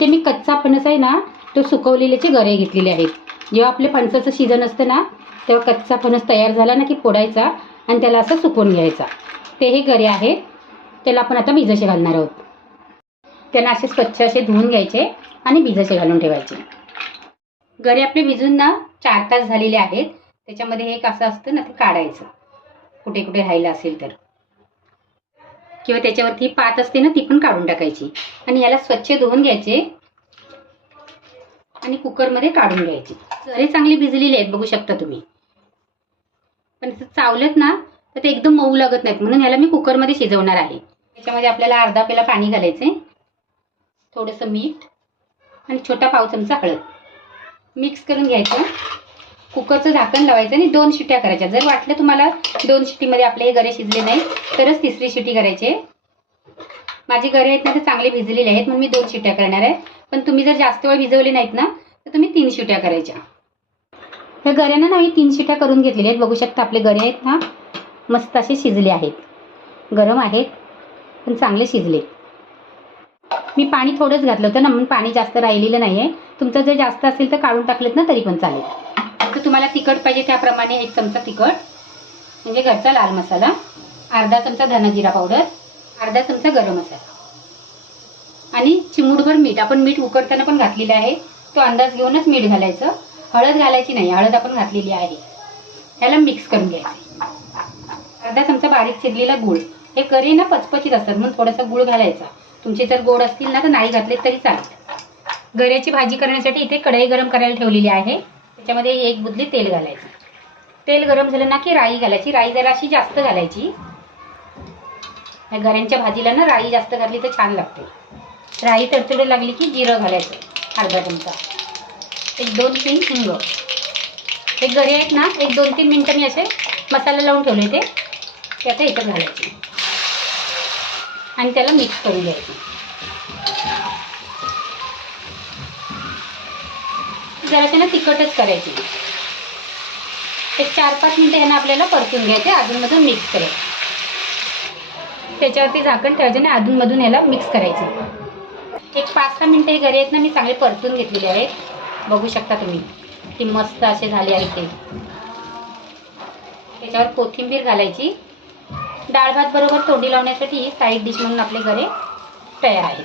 इथे मी कच्चा फणस आहे ना तो सुकवलेल्याचे गरे घेतलेले आहेत. जेव्हा आपले फणसाचं सीझन असतं ना तेव्हा कच्चा फणस तयार झाला ना की फोडायचा आणि त्याला असं सुकवून घ्यायचा. ते हे गरे आहेत त्याला आपण आता भिजसे घालणार आहोत. त्यांना असे स्वच्छ असे धुवून घ्यायचे आणि भिजसे घालून ठेवायचे. गरे आपले भिजून ना चार तास झालेले आहेत. त्याच्यामध्ये हे कसं असतं ना ते काढायचं. कुठे कुठे राहिलं असेल तर. किंवा त्याच्यावरती पात असते ना ती पण काढून टाकायची. आणि याला स्वच्छ धुवून घ्यायचे. आणि कुकरमध्ये काढून घ्यायचे. गरे चांगली भिजलेली आहेत बघू शकता तुम्ही. पण असं ना तर ते एकदम मऊ लागत नाहीत. म्हणून याला मी कुकरमध्ये शिजवणार आहे. त्याच्यामध्ये आपल्याला अर्धा पेला पाणी घालायचे थोडंसं मीठ आणि छोटा पाव चमचा हळद. मिक्स करून घ्यायचं. कुकरचं झाकण लावायचं आणि दोन शिट्ट्या करायच्या. जर वाटलं तुम्हाला दोन शिट्टीमध्ये आपले हे गरे शिजले नाही तरच तिसरी शिट्टी करायची माझे गरे आहेत ना ते चांगले भिजलेले आहेत म्हणून मी दोन शिट्ट्या करणार आहे. पण तुम्ही जर जास्त वेळ भिजवले नाहीत ना तर तुम्ही तीन शिट्ट्या करायच्या. ह्या गऱ्यांना ना मी तीन शिट्ट्या करून घेतलेल्या आहेत. बघू शकता आपले गरे आहेत ना मस्त असे शिजले आहेत. गरम आहेत पण चांगले शिजले मी पाणी थोडंच घातलं होतं ना म्हणून पाणी जास्त राहिलेलं नाही आहे तुमचं जर जास्त असेल तर काढून टाकलेत ना तरी पण चालेल. तर तुम्हाला तिखट पाहिजे त्याप्रमाणे एक चमचा तिखट म्हणजे घरचा लाल मसाला अर्धा चमचा धनाजिरा पावडर अर्धा चमचा गरम मसाला. आणि चिमूटभर मीठ आपण मीठ उकडताना पण घातलेलं आहे तो अंदाज घेऊनच मीठ घालायचं. हळद घालायची नाही हळद आपण घातलेली आहे. त्याला मिक्स करून घ्यायचं. अर्धा चमचा बारीक चिरलेला गूळ. हे करी ना पचपचीत असतात म्हणून थोडासा गूळ घालायचा. तुमचे जर गोड असतील ना तर नाही घातले तरी चालेल. गऱ्याची भाजी करण्यासाठी इथे कढई गरम करायला ठेवलेली आहे. त्याच्यामध्ये एक बुदली तेल घालायचं. तेल गरम झालं ना की राई घालायची. राई जरा अशी जास्त घालायची. गऱ्यांच्या भाजीला ना राई जास्त घातली तर छान लागते. राई तडतडू लागली की जिरं घालायचं. अर्धा चमचा. एक दोन तीन हिंग. हे गरे आहेत ना एक दोन तीन मिनटं मी असे मसाला लावून ठेवले ते ते आता इथं घालायचे. आणि त्याला मिक्स करून घ्यायचं. जरा ना तिखटच करायची. एक चार पाच मिनटं यांना आपल्याला परतून घ्यायचे अजूनमधून मिक्स करायचं. त्याच्यावरती झाकण ठेवायचे आणि अधूनमधून याला मिक्स करायचं. एक पाच सहा मिनटं हे घरी आहेत ना मी चांगले परतून घेतलेले आहेत. बघू शकता तुम्ही की मस्त असे झाले आहेत ते. त्याच्यावर कोथिंबीर घालायची. डाळ भात बरोबर तोंडी लावण्यासाठी ही साईड डिश म्हणून आपले घरे तयार आहेत.